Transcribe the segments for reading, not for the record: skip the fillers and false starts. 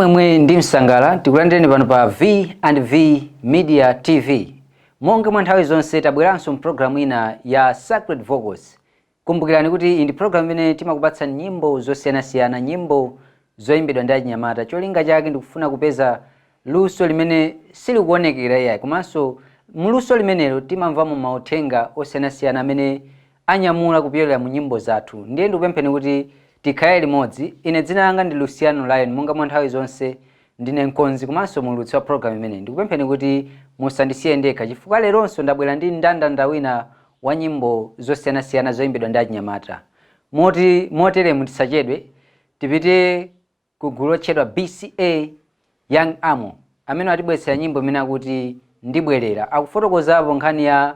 Ndimwe ndi msangala tikulandireni pano pa V&V Media TV. Monga mwa nthawi zonse tabweranso mpulogalamu ina ya Sacred Vocals. Kumbukirani kuti iyi ndi pulogalamu imene timakupatsani nyimbo zosiyanasiyana, nyimbo zoyimbidwa ndi achinyamata. Cholinga chake ndikufuna kupeza luso limene silikuonekera iyayi, komanso muluso limenelo timamvamo mauthenga osiyanasiyana amene anyamula kupyolera mu nyimbo zathu. Ndiye ndikupempheni kuti tikhale limodzi. Ine dzina langa ndi Luciano Lion, monga mwa nthawi zonse ndine mkonzi komanso mulutsi wa program imene. Ndikupempheni kuti musandisiye ndekha, chifukwa leronso ndabwera ndi mndandanda wina wa nyimbo zosiyanasiyana zoyimbidwa ndi achinyamata. Motere tisachedwe, tipite ku gulu lotchedwa BCA Young Amo amene atibwetsera nyimbo imene akuti ndibwerera. Akufotokozapo nkhani ya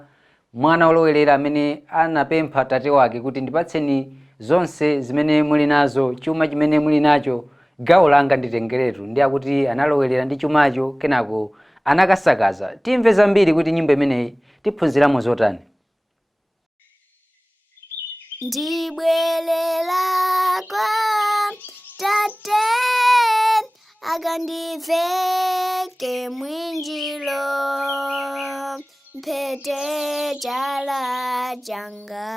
mwana olowelera amene anapempha tate wake kuti ndipatseni zonse zimene muli nazo, chuma chimene muli nacho, gawo langa nditengeretu. Ndi akuti analowelera ndi chumacho kenako anakasakaza. Timve zambiri kuti nyimbo imeneyi tiphunziramo zotani. Ndibwerera kwa tate akandiveke mwinjilo, mphete chala changa,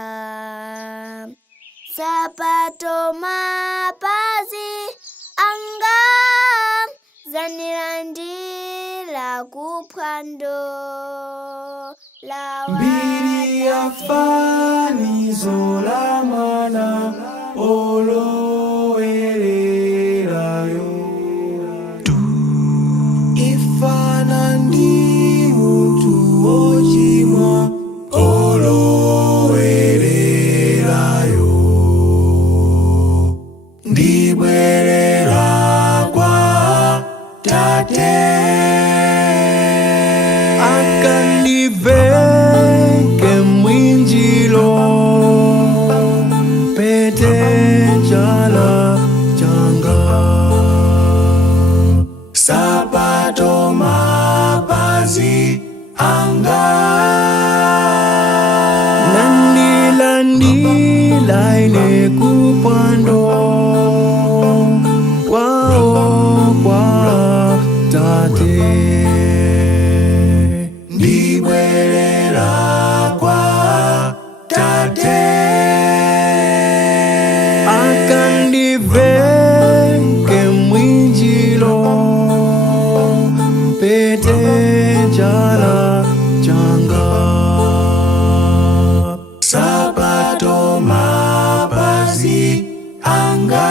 sapato mapazi anga, zanilandira kuphwando la mbiri ya fanizo la mwana olowelerayo. Ifana ndi muntu ochimwa olowelerayo. Ndibwerera kwa tate akandiveke mwinjilo, mphete chala changa, sapato mapazi anga, nandilandila ine kuphwando kwao kwa tate. Ndibwerera kwa tate akandiveke mwinjilo, mphete chala changa, sapato mapazi anga,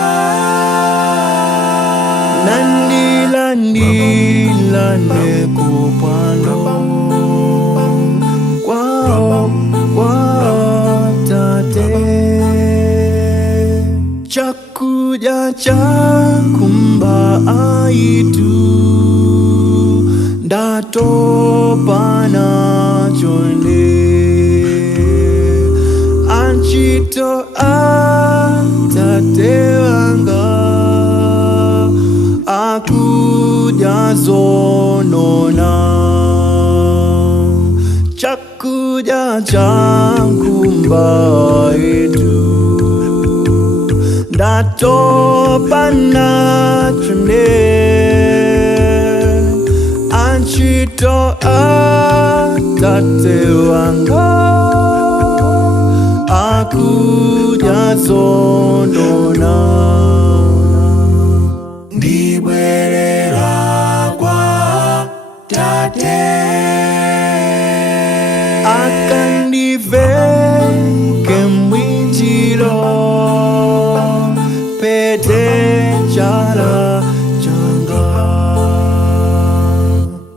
nandilandila ine kuphwando kwao kwa tate. Chakudya chakumba aitu ndatopa nacho nde, antchito a tate wanga akudya zonona. Chakudya chakumba aitu ndatopa nacho nde, antchito a tate wanga akudya zonona. Ndibwerera kwa tate akandiveke mwinjilo, mphete chala changa,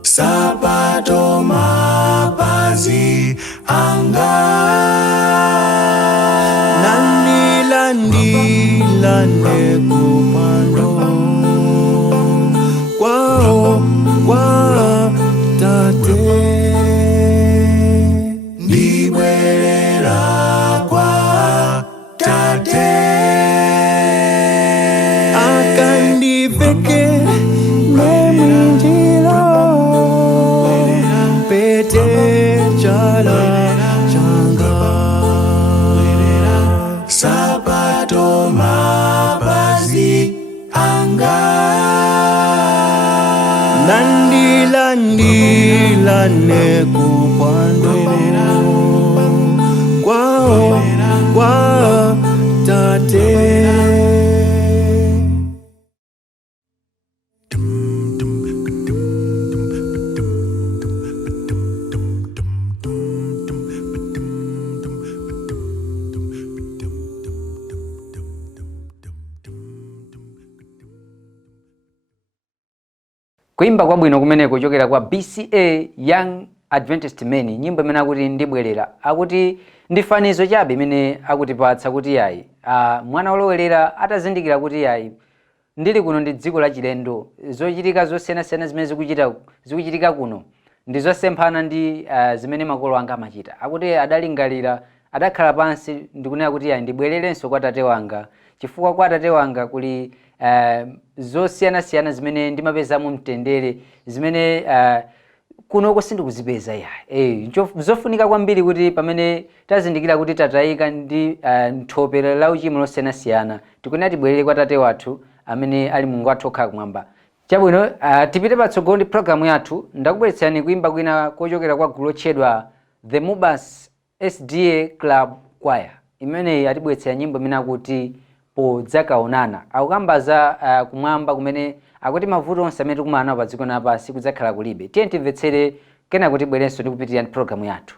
sapato mapazi anga, nandilandila ine kuphwando kwao kwa tate. Ndibwerera kwa tate akandiveke mwinjilo, mphete chala changa, sapato mapazi anga, tibwerelane kupando kwa tate. Kuimba kwa bwino kumene kuchokera kwa BCA Young Adventist Men, nyimbo imene akuti ndibwerera, akuti ndifanizo chabe imene akutipatsa kuti yayi mwana olowelera atazindikira kuti yayi ndili kuno ndi dziko la chilendo, zochitika zosiyanasiyana zimene zikuchitika kuno ndi zosemphana ndi zimene makolo anga amachita. Akuti adalingalira, adakhala pansi ndikunena kuti yayi ndibwererenso kwa tate wanga, chifukwa kwa tate wanga kuli zosiyanasiyana zimene ndimapezamo mtendere, zimene kuno sindikuzipeza yayi. Zofunika kwambiri kuti pamene tazindikira kuti tatayika ndi thopelo la uchimo losiyanasiyana, tikunena tibwerere kwa tate wathu amene ali Mulungu wathu okhala kumwamba. Chabwino, tipite patsogolo ndi programu yathu. Ndakubweretsani kuimba kwina kochokera kwa gulu lotchedwa The Mubas SDA Club Choir, imene atibweretsera nyimbo imene akuti podzakaonana. Akukamba za kumwamba kumene akuti mavuto onse amene tikumana nawo pa dziko lapansi kudzakhala kulibe. Tiye timvetsere kena kuti bwerenso ndi kupitirira ndi programu yathu.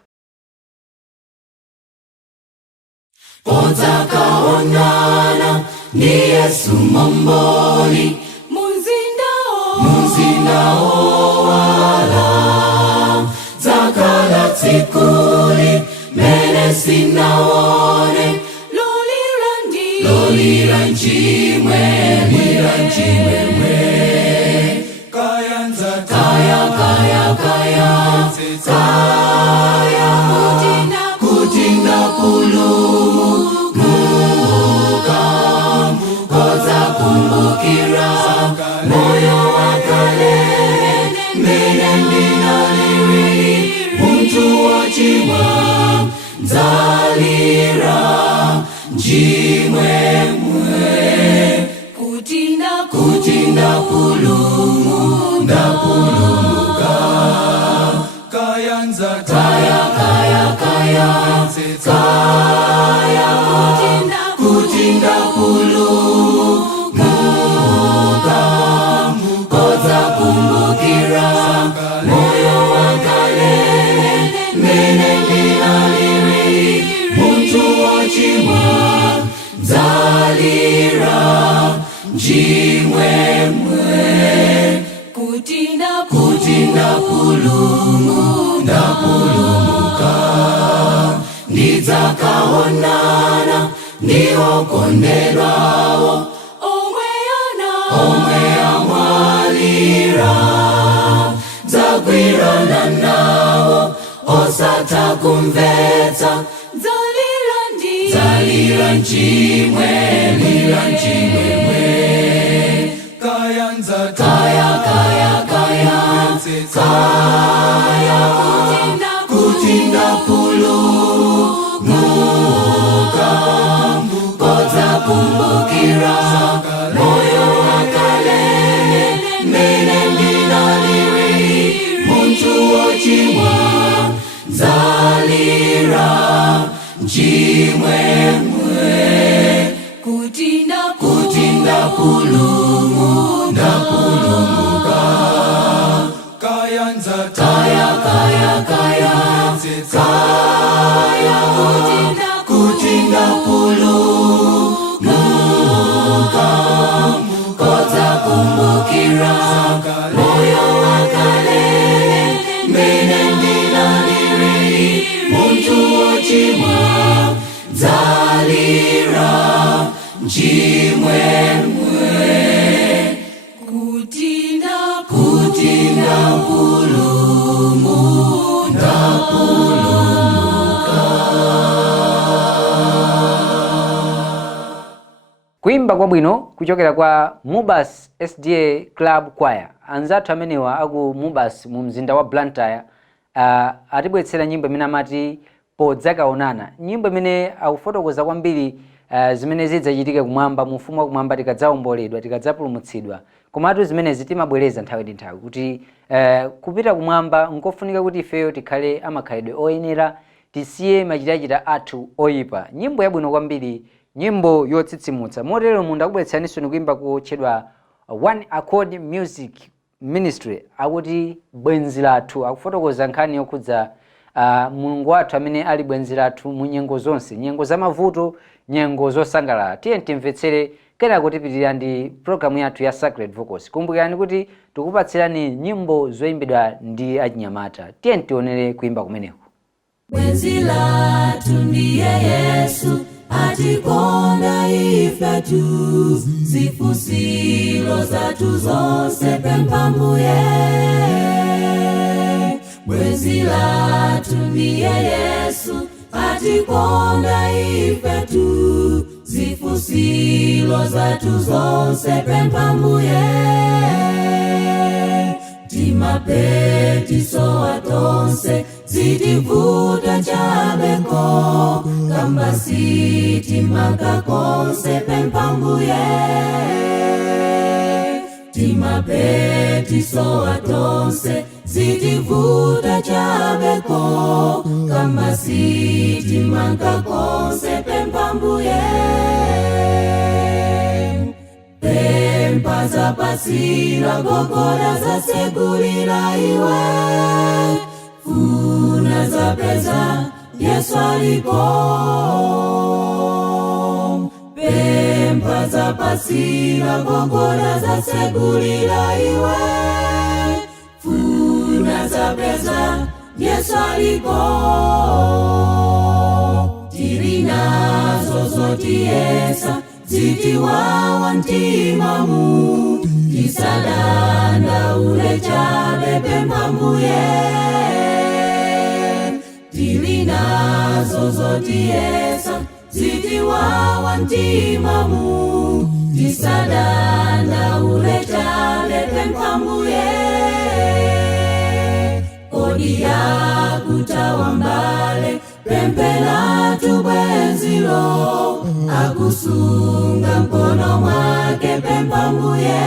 Podzakaonana ni Yesu momboli muzinda owala, dzakhala tsikuli mene sinaone, lolira njimwe kaya kutinda kulumuka, koza kumbukira moyo wakale mene ndinaliri, muntu wochimwa dzalira njimwemwe, kutinda kulumuka, kaya kutinda kulumuka, koza kumbukira moyo wakale mene ndinaliri, muntu wochimwa dzalira njimwemwe, kutinda kulumuka, ndidzakaonana ndiokondedwawo omwe amwalira, dzagwirana nawo osatha kumvetsa, dzalira njimwemwe, kaya kutinda kulumuka, koza kumbukira moyo wakale mene ndinaliri, muntu wochimwa dzalira njimwemwe, kutinda kulumuka, kaya kutinda kulumuka, koza kumbukira moyo wakale mene ndinaliri, muntu wochimwa dzalira njimwemwe, kutinda kulumuka. Kuimba kwa bwino kuchokera kwa Mubas SDA Club Choir. Anzathu amenewa aku Mubas mu mzinda wa Blantyre atibweretsera nyimbo imene amati podzakaonana. Nyimbo imene akufotokoza kwambiri zimene zidzachitike kumwamba, mu ufumu wa kumwamba tikadzawomboledwa, tikadzapulumutsidwa. komatu zimenezi timabwereza nthawi ndi nthawi kuti kupita kumwamba nkofunika kuti ifeyo tikhale amakhalidwe oyenera, tisiye machitachita athu oyipa. Nyimbo yabwino kwambiri, nyimbo yotsitsimutsa. Motero munda kubweretsaninso nikuimba kutchedwa One Accord Music Ministry, akuti bwenzi lathu, akufotokoza nkhani yokhudza Mulungu wathu amene ali bwenzi lathu mu nyengo zonse, nyengo za mavuto, nyengo zosangalala. Tiye timvetsere kena kutipitirira ndi programu yathu ya Sacred Vocals. Kumbukirani kuti tikupatsirani nyimbo zoyimbidwa ndi achinyamata. Tiye tionere kuimba kumeneko. Bwenzi lathu ndiye Yesu, atikonda ife tu, zifunsiro zathu zonse pempha Mbuye. Bwenzi lathu ndiye Yesu, atikonda ife tu, zifunsiro zathu zonse pempha Mbuye. Timapetiso tonse zitivuta chabeko, kamba sitimaka konse pempha Mbuye. Timapetiso tonse zitivuta chabeko, kamba sitimaka konse pempha Mbuye. Pempha zapasira gogora zasegulira iwe, funa zapeza Yesu aliko. Pempha zapasira gogora zasegulira iwe, funa zapeza Yesu aliko. Tili nazo zotiesa zitiwawa ntimamu, tisadanda ule chabe pempha Mbuye. Tili nazo zotiesa zitiwawa ntimamu, tisadanda ule chabe pempha Mbuye. Kodi yakutawa mbale pempela tu bwenzilo, akusunga mkono mwake pempha Mbuye.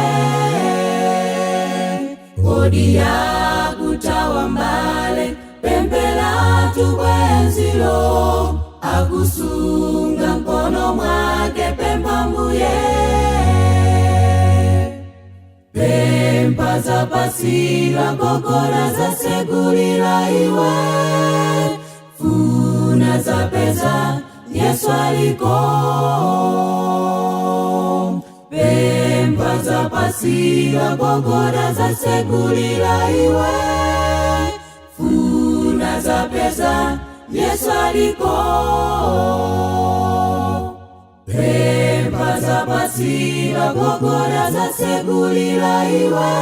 Kodi yakutawa mbale pempela tu bwenzilo, akusunga mkono mwake pempha Mbuye. Pempha zapasira gogora zasegulira iwe, funa zapeza Yesu aliko. Pempha zapasira gogora zasegulira iwe, funa zapeza Yesu aliko. Pempha zapasira gogora zasegulira iwe,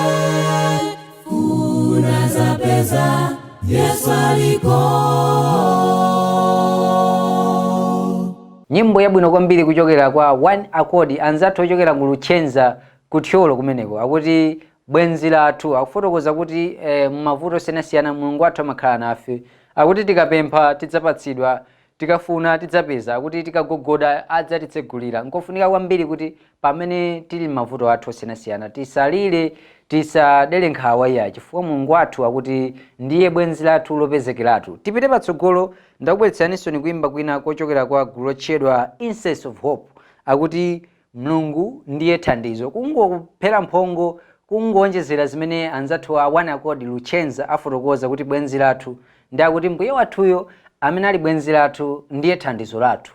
funa zapeza Yesu aliko. Nyimbo yabwino kwambiri kuchokera kwa One Accord, anzathu ochokera ku Luchenza kuthyolo kumeneko, akuti bwenzi lathu. Akufotokoza kuti mumavuto osiyanasiyana Mulungu wathu amakhala nafe, akuti tikapempha tidzapatsidwa, tikafuna tidzapeza, akuti tikagogoda adzatitsegulira. Nkofunika kwambiri kuti pamene tili mavuto athu osiyanasiyana tisalire, tisadere nkhawa iya, chifukwa Mulungu wathu akuti ndiye bwenzi lathu lopezekeratu. Tipite patsogolo, ndakubweretsaninso nikuimba kwina kochokera kwa gulu lotchedwa Incense of Hope, akuti Mulungu ndiye thandizo. Kungokuphera mphongo, kungonjezera zimene anzathu wa One Accord Luchenza afotokoza kuti bwenzi lathu ndi akuti Mbuye wathuyo amene ali bwenzi lathu ndiye thandizo lathu.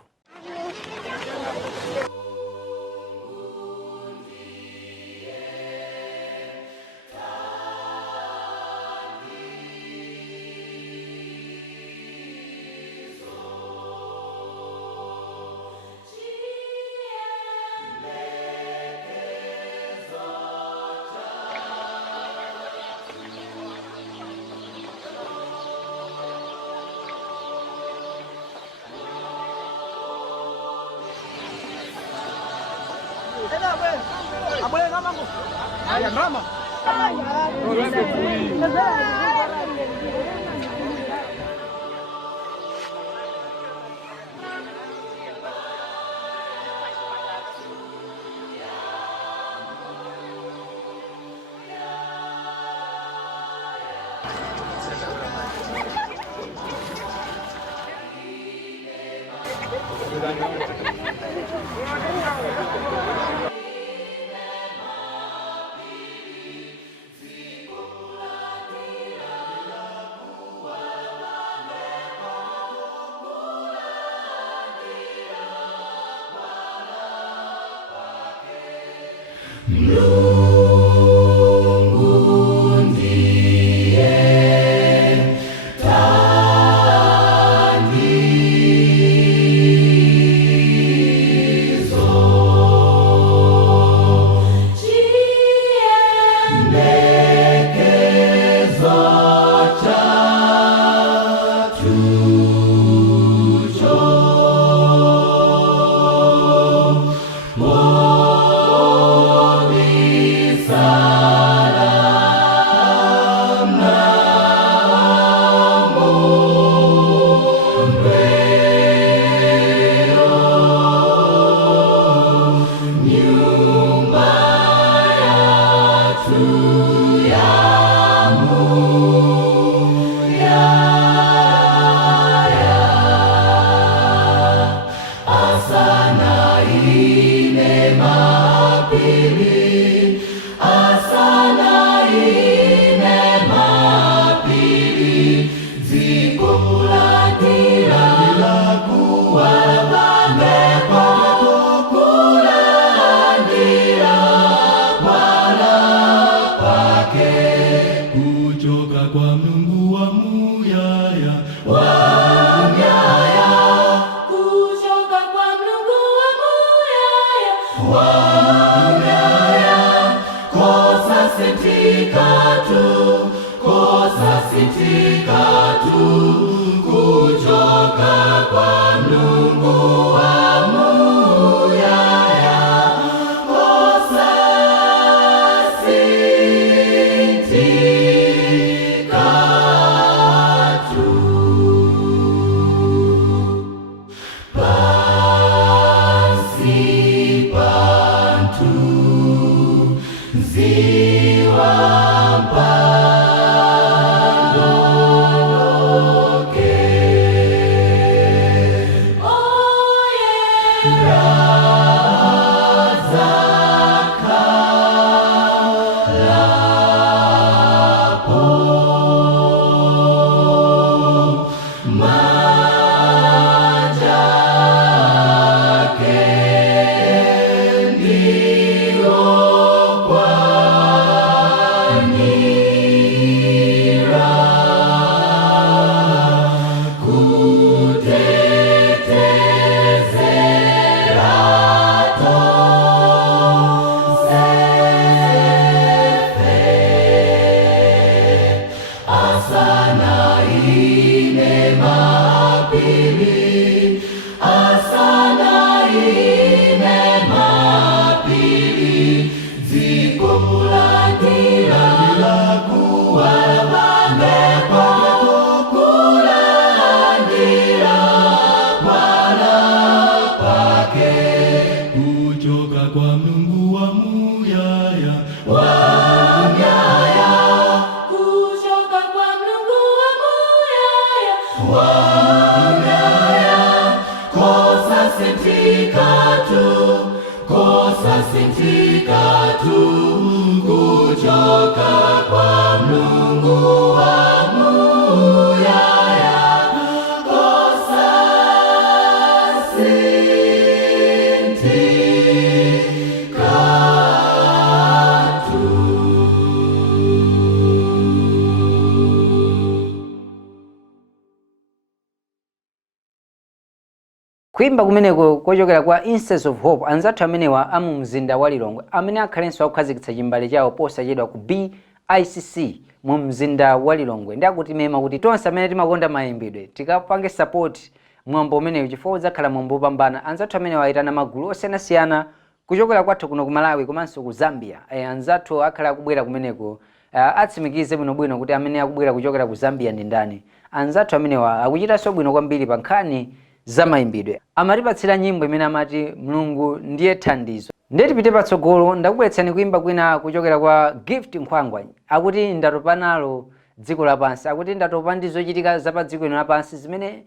Kuimba kumeneko kochokera kwa Instance of Hope anzathu amenewa amu mzinda wa Lilongwe amene akhalenso akukhazikitsa chimbale chawo posachedwa ku BICC mu mzinda wa Lilongwe. Ndi akutimema kuti tonse amene timakonda mayimbidwe tikapange support mwambo umenewu chifukwa udzakhala mwambo wopambana. Anzathu amenewa ayitana magulu osiyanasiyana kuchokera kwathu kuno ku Malawi komanso ku Zambia. Anzathu akhala akubwera kumeneko atsimikize bwinobwino kuti amene akubwera kuchokera ku Zambia ndi ndani. Anzathu amenewa akuchitanso bwino kwambiri pa nkhani za mayimbidwe. Amatipatsira nyimbo imene amati Mulungu ndiye thandizo. Ndeti pite patsogolo ndakubweretsani kuimba kwina kuchokera kwa Gift Nkhwangwa akuti ndatopa nalo dziko lapansi. Akuti ndatopa ndi zochitika za pa dziko ino lapansi zimene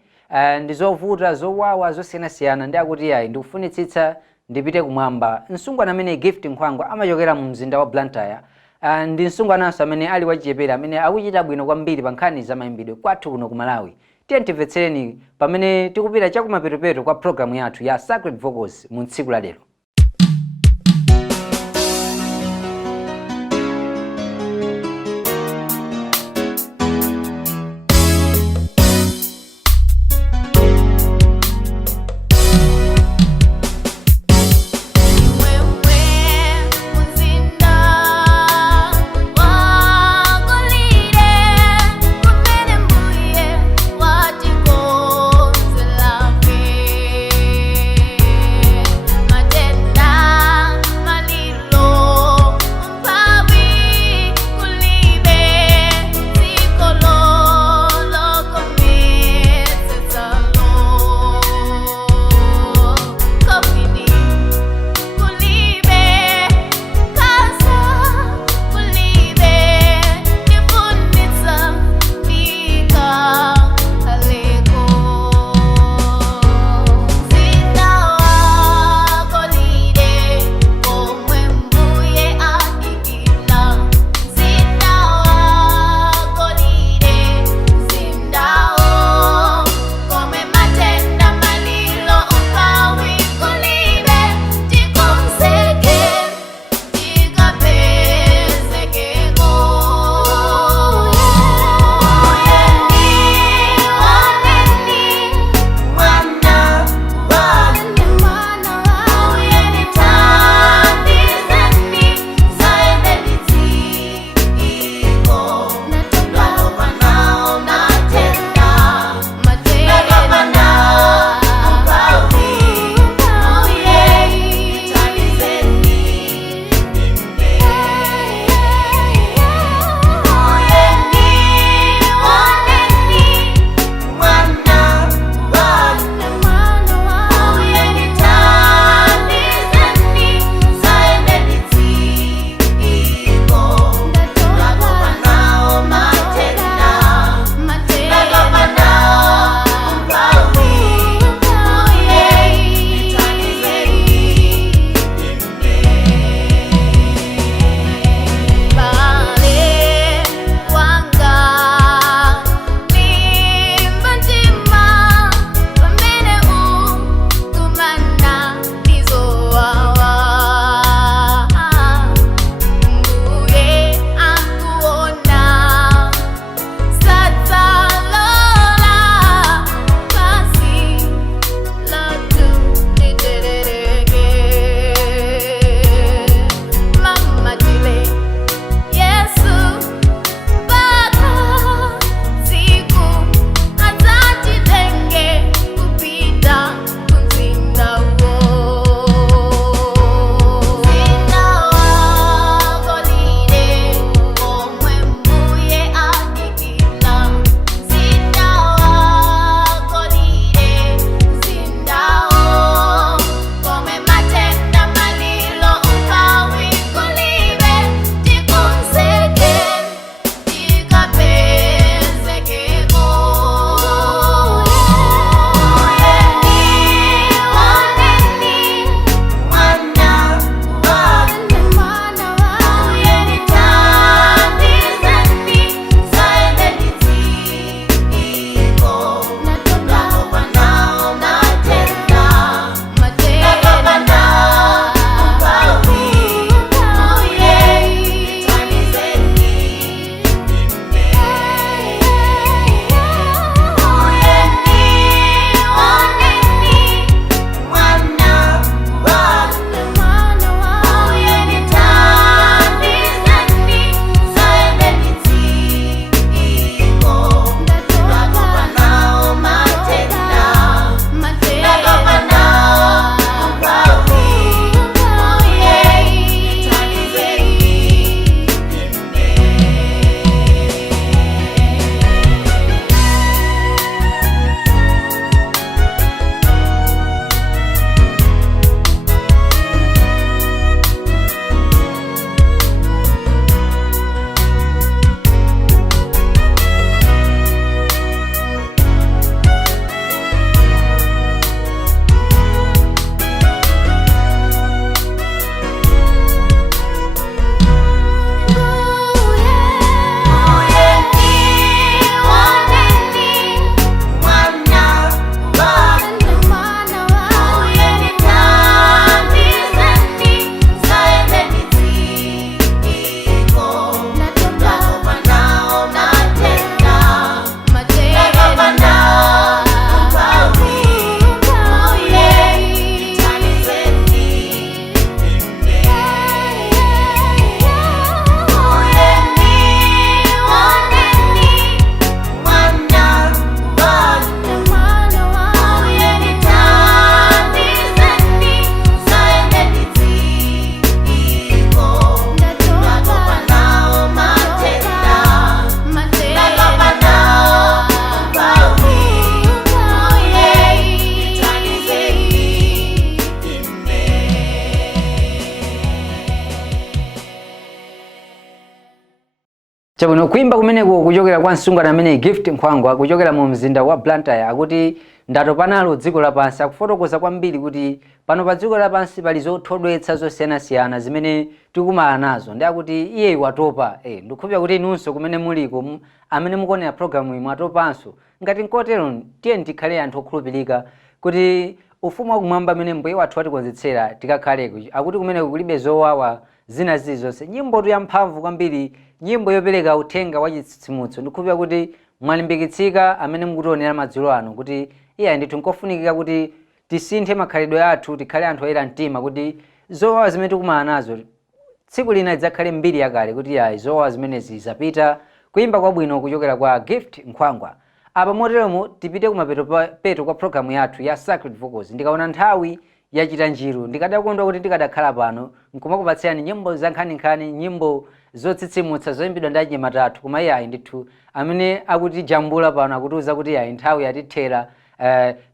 ndi zovuta, zowawa, zosiyanasiyana, ndi akuti ayi ndikufunitsitsa ndipite kumwamba. Msungwana amene Gift Nkhwangwa amachokera mu mzinda wa Blantyre, ndi msungwananso amene ali wachichepere amene akuchita bwino kwambiri pa nkhani za mayimbidwe kwathu kuno ku Malawi. Tiye timvetsereni pamene tikupita chakumapeto kwa programu yathu ya Sacred Vocals mu tsiku la lero. Mate Chabwino kuimba kumeneko kuchokera kwa msungwana amene Gift Nkhwangwa kuchokera mu mzinda wa Blantyre akuti ndatopanalo dziko lapansi, akufotokoza kwambiri kuti pano pa dziko lapansi pali zothodwetsa zosiyanasiyana zimene tikumana nazo, ndi akuti iye watopa. Ndikukhulupirira kuti inunso kumene muliko amene mukuonera programu iyi mwatopanso. Ngati nkotero tiye tikhale anthu okhulupirika kuti ufumu wakumwamba amene mbuye wathu watikonzetsera tikakhaleko. Akuti kumeneko kulibe zowawa zina zilizonse, nyimbo yamphamvu kwambiri, nyimbo yopereka uthenga wa chitsitsimutso. Ndikukhulupirira kuti mwalimbikitsika amene mukutionera madzulo ano kuti iye ndithu nkofunikira kuti tisinthe makhalidwe athu, tikhale anthu oyera mtima, kuti zowawa zimene tikumana nazo tsiku lina idzakhale mbiri yakale kuti zowawa zimenezi zapita. Kuimba kwabwino kuchokera kwa Gift Nkhwangwa. Apa moteromo tipite kumapeto kwa programu yathu ya Sacred Vocals. Ndikaona nthawi yachita njiru, ndikadakondwa kuti tikadakhala pano nkumakupatsirani nyimbo za nkhaninkhani, nyimbo zotsitsimutsa zoyimbidwa ndi anyamata athu. Koma iye ndithu amene akutijambula pano akutiuza kuti nthawi yatithera.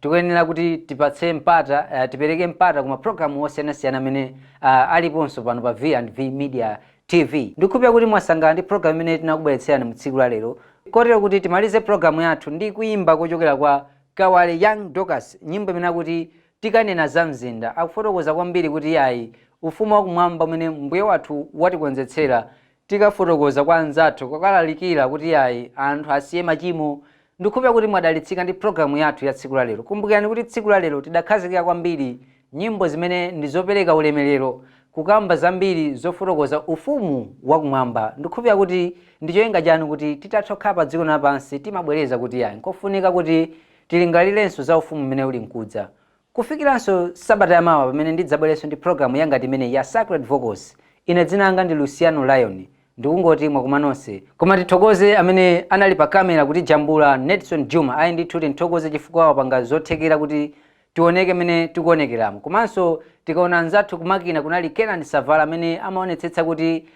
Tikuyenera kuti tipatse mpata, tipereke mpata kuma programu osiyanasiyana amene aliponso pano pa V&V Media TV. Ndikukhulupirira kuti mwasangana ndi programu imene tinakubweretserani mu tsiku la lero. Kotero kuti timalize programu yathu ndi kuimba kuchokera kwa Kawale Young Dorcas, nyimbo imene akuti tikanena za mzinda. Akufotokoza kwambiri kuti ufumu wakumwamba umene mbuye wathu watikonzetsera tikafotokoza kwa anzathu, kukalalikira kuti anthu asiye machimo. Ndikukhulupirira kuti mwadalitsika ndi programu yathu ya tsiku la lero. Kumbukirani kuti tsiku la lero tidakhazikika kwambiri nyimbo zimene ndizopereka ulemerero, kukamba zambiri zofotokoza ufumu wakumwamba. Ndikukhulupirira kuti ndichoyenga chanu kuti titatokhala pa dziko lapansi timabwereza kuti nkofunika kuti tilingalirenso za ufumu umene uli mkudza. Kufikiranso sabata yamawa pamene ndidzabwerenso ndi programu yanga imene ya Sacred Vocals. Ine dzina langa ndi Luciano Lion. Ndikungoti mwakuma nonse. Koma tithokoze amene anali pa kamera kuti jambula Nedson Juma. Ndithu tithokoze chifukwa wapanga zothekera kuti tioneke mene tikuonekeramo. Komanso tikaona anzathu kumakina kunali Kenan Savala amene amaonetsetsa kuti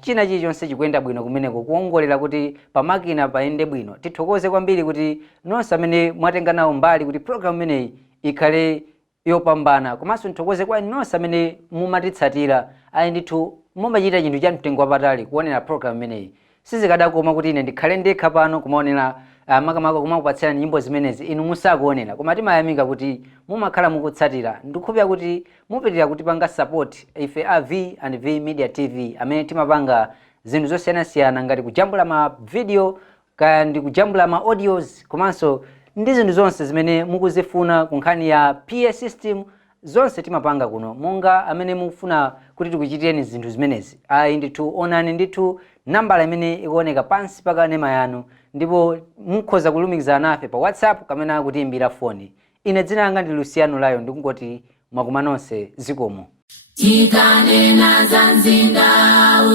china chilichonse chikuyenda bwino kumeneko, kuongolera kuti pamakina paende bwino. Tithokoze kwambiri kuti nonse amene mwatenga nawo mbali kuti programu imeneyi ikhale yopambana. Komanso tithokoze kwa nonse amene mumatitsatira. Ndithu mumachita chinthu cha mtengo wapatali kuonera programu imeneyi. Sizikadakoma kuti ine ndikhale ndekha pano kumaonera makamaka kumakupatsirani nyimbo zimenezi inu musakuonera, koma timayamika kuti mumakhala mukutsatira. Ndikukhulupirira kuti mupitirira kutipanga support ife a V&V Media TV amene timapanga zinthu zosiyanasiyana ngati kujambula ma video kaya ndi kujambula ma audios, komanso ndi zinthu zonse zimene mukuzifuna ku nkhani ya PA system. Zonse timapanga kuno. Monga amene mufuna kuti tikuchitireni zinthu zimenezi, ndithu onani ndithu nambala imene ikuoneka pansi pa kanema yanu, ndipo mukhoza kulumikizana nafe pa WhatsApp kamene kutiimbira foni. Ine dzina langa ndi Luciano Lion, ndikungoti mwakuma nonse zikomo. Tikanena za mzinda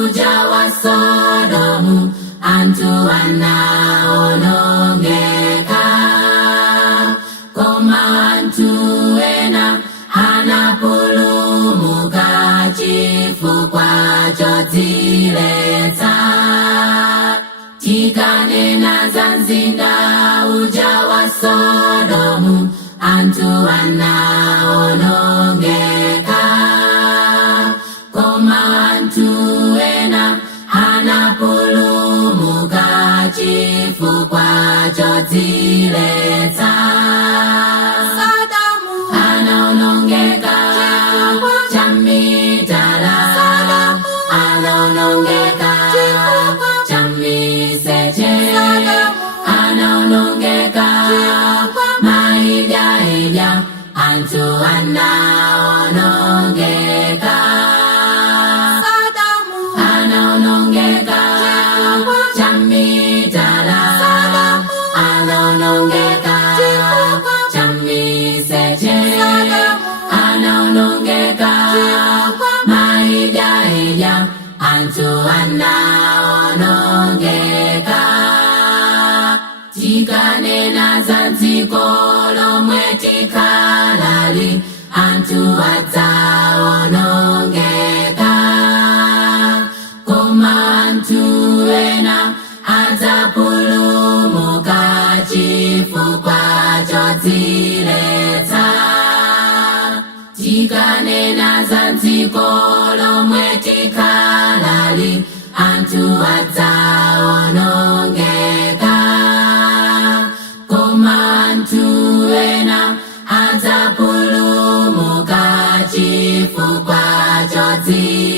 uja wa Sodomu, anthu anaonongeka, koma anthu ena anapulumuka chifukwa chodziletsa. Tikanena za mzinda uja wa Sodomu, anthu anaonongeka, koma anthu ena anapulumuka chifukwa chodziletsa. Anaonongeka chamitala, anaonongeka chamiseche, anaonongeka maija, anthu anaonongeka. Anaonongeka chamitala, anaonongeka chamiseche, anaonongeka maija, anthu anaonongeka. Tikanena za dziko lomwe tikhalali, anthu adzaonongeka, koma anthu ena adzapulumuka chifukwa chodziletsa. Tikanena za dziko lomwe tikhalali, anthu antu adzaonongeka, koma antu ena adzapulumuka chifukwa chodziwa